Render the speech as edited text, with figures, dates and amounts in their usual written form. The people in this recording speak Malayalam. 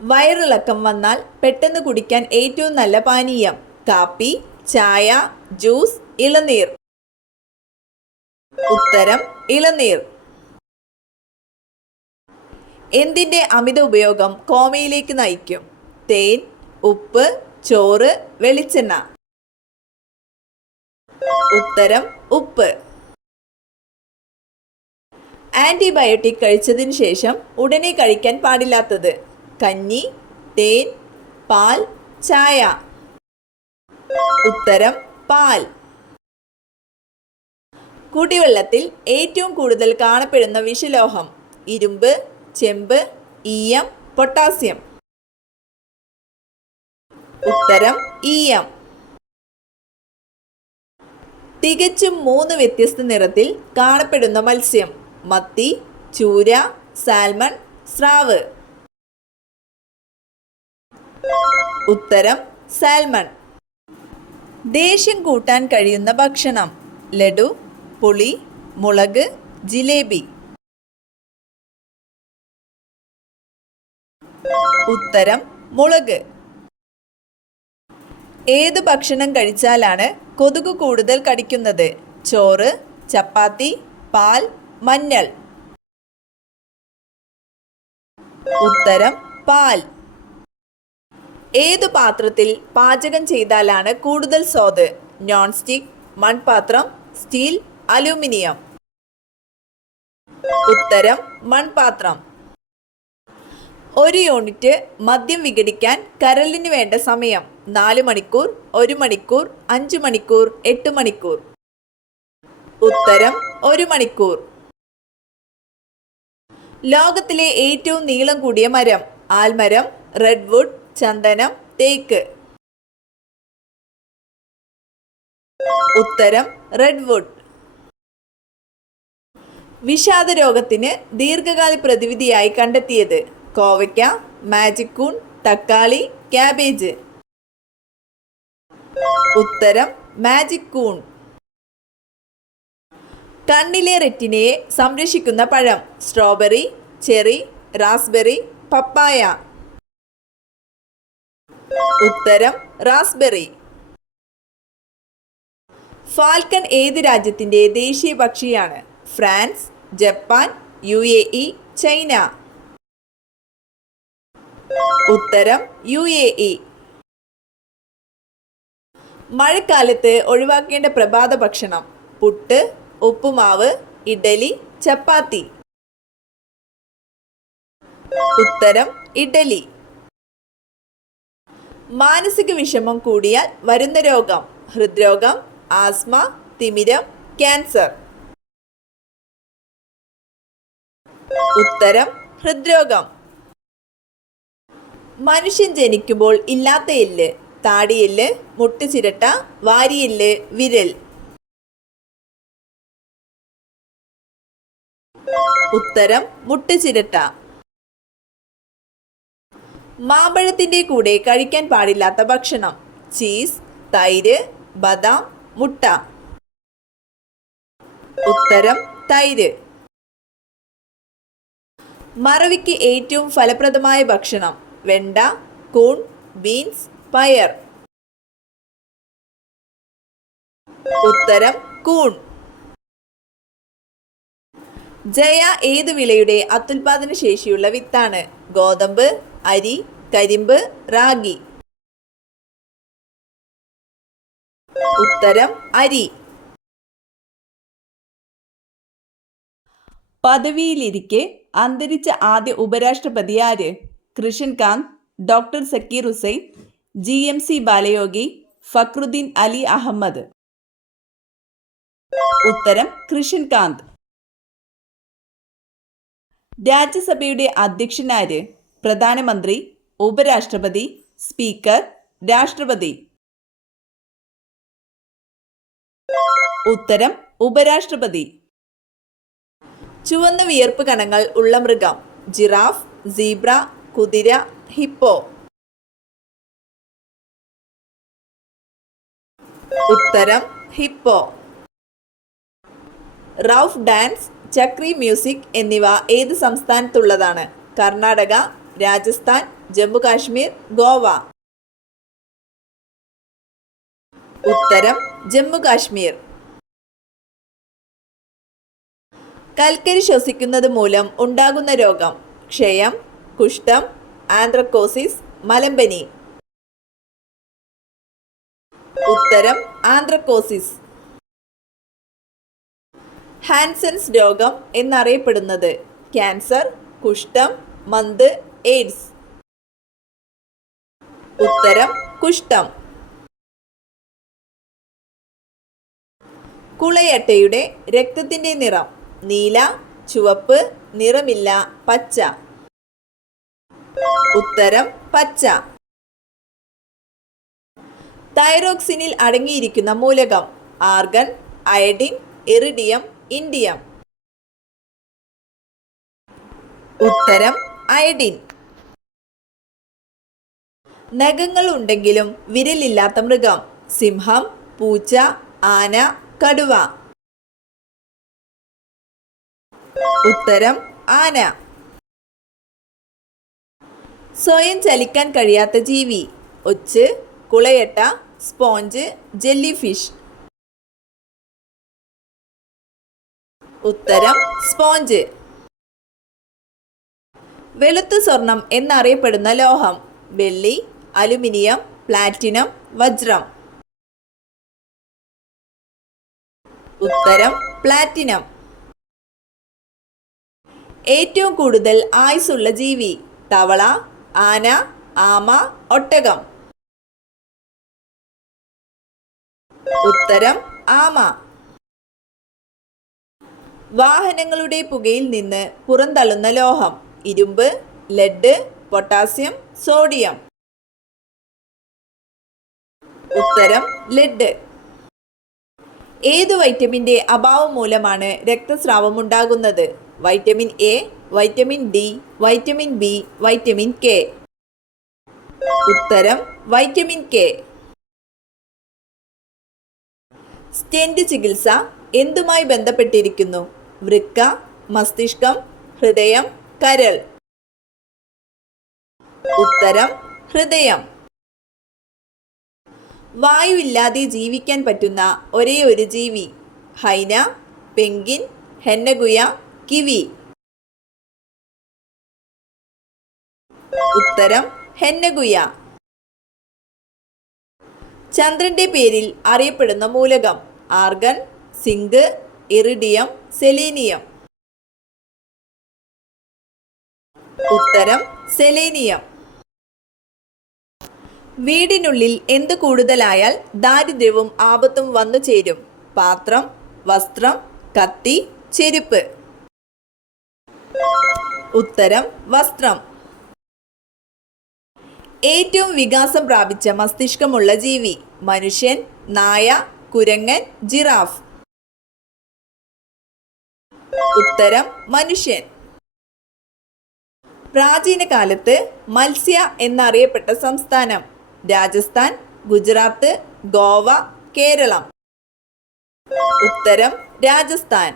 വയറിളക്കം വന്നാൽ പെട്ടെന്ന് കുടിക്കാൻ ഏറ്റവും നല്ല പാനീയം: കാപ്പി, ചായ, ജ്യൂസ്, ഇളനീർ. ഉത്തരം ഇളനീർ. എന്തിൻ്റെ അമിത ഉപയോഗം കോമയിലേക്ക് നയിക്കും? തേൻ, ഉപ്പ്, ചോറ്, വെളിച്ചെണ്ണ. ഉത്തരം ഉപ്പ്. ആന്റിബയോട്ടിക് കഴിച്ചതിന് ശേഷം ഉടനെ കഴിക്കാൻ പാടില്ലാത്തത്: കഞ്ഞി, തേൻ, പാൽ, ചായ. ഉത്തരം പാൽ. കുടിവെള്ളത്തിൽ ഏറ്റവും കൂടുതൽ കാണപ്പെടുന്ന വിഷലോഹം: ഇരുമ്പ്, ചെമ്പ്, ഈയം, പൊട്ടാസ്യം. ഉത്തരം ഈയം. തികച്ചും 3 വ്യത്യസ്ത നിറത്തിൽ കാണപ്പെടുന്ന മത്സ്യം: മത്തി, ചൂര, സാൽമൺ, സ്രാവ്. ഉത്തരം സാൽമൺ. ദേഷ്യം കൂട്ടാൻ കഴിയുന്ന ഭക്ഷണം: ലഡു, പുളി, മുളക്, ജിലേബി. ഉത്തരം മുളക്. ഏത് ഭക്ഷണം കഴിച്ചാലാണ് കൊതുക് കൂടുതൽ കടിക്കുന്നത്? ചോറ്, ചപ്പാത്തി, പാൽ, മഞ്ഞൾ. ഉത്തരം പാൽ. ഏതു പാത്രത്തിൽ പാചകം ചെയ്താലാണ് കൂടുതൽ സ്വാദ്? നോൺ സ്റ്റിക്ക്, മൺപാത്രം, സ്റ്റീൽ, അലൂമിനിയം. ഉത്തരം മൺപാത്രം. 1 യൂണിറ്റ് മദ്യം വിഘടിക്കാൻ കരളിന് വേണ്ട സമയം: 4 മണിക്കൂർ, 1 മണിക്കൂർ, 5 മണിക്കൂർ, 8 മണിക്കൂർ. ഉത്തരം 1 മണിക്കൂർ. ലോകത്തിലെ ഏറ്റവും നീളം കൂടിയ മരം: ആൽമരം, റെഡ്വുഡ്, ചന്ദനം, തേക്ക്. ഉത്തരം റെഡ്വുഡ്. വിഷാദ രോഗത്തിന് ദീർഘകാല പ്രതിവിധിയായി കണ്ടെത്തിയത്: കോവയ്ക്ക, മാജിക് കൂൺ, തക്കാളി, ക്യാബേജ്. ഉത്തരം മാജിക് കൂൺ. കണ്ണിലെ റെറ്റിനയെ സംരക്ഷിക്കുന്ന പഴം: സ്ട്രോബെറി, ചെറി, റാസ്ബെറി, പപ്പായ. ഉത്തരം റാസ്ബെറി. ഫാൽക്കൺ ഏത് രാജ്യത്തിൻ്റെ ദേശീയ പക്ഷിയാണ്? France, Japan, UAE, China. ഉത്തരം UAE. മഴക്കാലത്ത് ഒഴിവാക്കേണ്ട പ്രഭാത ഭക്ഷണം: പുട്ട്, ഉപ്പുമാവ്, ഇഡലി, ചപ്പാത്തി. ഉത്തരം ഇഡലി. മാനസിക വിഷമം കൂടിയാൽ വരുന്ന രോഗം: ഹൃദ്രോഗം, ആസ്മ, തിമിരം, ക്യാൻസർ. ഉത്തരം ഹൃദ്രോഗം. മനുഷ്യൻ ജനിക്കുമ്പോൾ ഇല്ലാത്ത എല്ല്: താടിയെല്ല്, മുട്ടുചിരട്ട, വാരിയെല്ല്, വിരൽ. ഉത്തരം മുട്ടുചിരട്ട. മാമ്പഴത്തിൻ്റെ കൂടെ കഴിക്കാൻ പാടില്ലാത്ത ഭക്ഷണം: ചീസ്, തൈര്, ബദാം, മുട്ട. ഉത്തരം തൈര്. മറവിക്ക് ഏറ്റവും ഫലപ്രദമായ ഭക്ഷണം: വെണ്ട, കൂൺ, ബീൻസ്, പയർ. ഉത്തരം കൂൺ. ജയ ഏത് വിളയുടെ അത്യുൽപാദന ശേഷിയുള്ള വിത്താണ്? ഗോതമ്പ്, അരി, കരിമ്പ്, റാഗി. ഉത്തരം അരി. പദവിയിലിരിക്കെ അന്തരിച്ച ആദ്യ ഉപരാഷ്ട്രപതി ആര്? കൃഷൻകാന്ത്, ഡോക്ടർ സക്കീർ ഹുസൈൻ, GMC ബാലയോഗി, ഫക്രുദ്ദീൻ അലി അഹമ്മദ്. ഉത്തരം കൃഷൻകാന്ത്. രാജ്യസഭയുടെ അധ്യക്ഷനാര്? പ്രധാനമന്ത്രി, ഉപരാഷ്ട്രപതി, സ്പീക്കർ, രാഷ്ട്രപതി. ഉത്തരം ഉപരാഷ്ട്രപതി. ചുവന്ന വിയർപ്പ് കണങ്ങൾ ഉള്ള മൃഗം: ജിറാഫ്, സീബ്ര, കുതിര, ഹിപ്പോ. ഉത്തരം ഹിപ്പോ. റൌഫ് ഡാൻസ്, ചക്രി മ്യൂസിക് എന്നിവ ഏത് സംസ്ഥാനത്തുള്ളതാണ്? കർണാടക, രാജസ്ഥാൻ, ജമ്മു കാശ്മീർ, ഗോവ. ഉത്തരം ജമ്മു കാശ്മീർ. കൽക്കരി ശ്വസിക്കുന്നത് മൂലം ഉണ്ടാകുന്ന രോഗം: ക്ഷയം, കുഷ്ഠം, ആന്ത്രക്കോസിസ്, മലമ്പനി. ഉത്തരം ആന്ത്രക്കോസിസ്. ഹാൻസൻസ് രോഗം എന്നറിയപ്പെടുന്നത്: ക്യാൻസർ, കുഷ്ഠം, മന്ത്, എയ്ഡ്സ്. ഉത്തരം കുഷ്ഠം. കുളയട്ടയുടെ രക്തത്തിന്റെ നിറം: നീല, ചുവപ്പ്, നിറമില്ല, പച്ച. ഉത്തരം പച്ച. തൈറോക്സിനിൽ അടങ്ങിയിരിക്കുന്ന മൂലകം: ആർഗൺ, അയഡിൻ, ഇറിഡിയം, ഇൻഡിയം. ഉത്തരം അയഡിൻ. നഖങ്ങൾ ഉണ്ടെങ്കിലും വിരലില്ലാത്ത മൃഗം: സിംഹം, പൂച്ച, ആന, കടുവ. ഉത്തരം ആന. സ്വയം ചലിക്കാൻ കഴിയാത്ത ജീവി: ഒച്ച്, കുളയട്ട, സ്പോഞ്ച്, ജെല്ലി ഫിഷ്. ഉത്തരം സ്പോഞ്ച്. വെളുത്ത സ്വർണം എന്നറിയപ്പെടുന്ന ലോഹം: വെള്ളി, അലുമിനിയം, പ്ലാറ്റിനം, വജ്രം. ഉത്തരം പ്ലാറ്റിനം. ഏറ്റവും കൂടുതൽ ആയുസ്സുള്ള ജീവി: തവള, ആന, ആമ, ഒട്ടകം. ഉത്തരം ആമ. വാഹനങ്ങളുടെ പുകയിൽ നിന്ന് പുറന്തള്ളുന്ന ലോഹം: ഇരുമ്പ്, ലെഡ്, പൊട്ടാസ്യം, സോഡിയം. ഉത്തരം ലെഡ്. ഏതു വൈറ്റമിൻ്റെ അഭാവം മൂലമാണ് രക്തസ്രാവം ഉണ്ടാകുന്നത്? Vitamin A, vitamin D, vitamin B, vitamin K. ഉത്തരം വൈറ്റമിൻ കെ. സ്റ്റെന്റ് ചികിത്സ എന്തുമായി ബന്ധപ്പെട്ടിരിക്കുന്നു? വൃക്ക, മസ്തിഷ്കം, ഹൃദയം, കരൾ. ഉത്തരം ഹൃദയം. വായുവില്ലാതെ ജീവിക്കാൻ പറ്റുന്ന ഒരേയൊരു ജീവി: ഹൈന, പെൻഗ്വിൻ, ഹെന്നഗുയ, കിവി. ഉത്തരം ഹെന്നഗുയ. ചന്ദ്രന്റെ പേരിൽ അറിയപ്പെടുന്ന മൂലകം: ആർഗൺ, സിങ്ക്, ഇറിഡിയം, സെലീനിയം. ഉത്തരം സെലേനിയം. വീടിനുള്ളിൽ എന്ത് കൂടുതലായാൽ ദാരിദ്ര്യവും ആപത്തും വന്നു ചേരും? പാത്രം, വസ്ത്രം, കത്തി, ചെരുപ്പ്. ഉത്തരം വസ്ത്രം. ഏറ്റവും വികാസം പ്രാപിച്ച മസ്തിഷ്കമുള്ള ജീവി: മനുഷ്യൻ, നായ, കുരങ്ങൻ, ജിറാഫ്. ഉത്തരം മനുഷ്യൻ. പ്രാചീന കാലത്ത് മത്സ്യ എന്നറിയപ്പെട്ട സംസ്ഥാനം: രാജസ്ഥാൻ, ഗുജറാത്ത്, ഗോവ, കേരളം. ഉത്തരം രാജസ്ഥാൻ.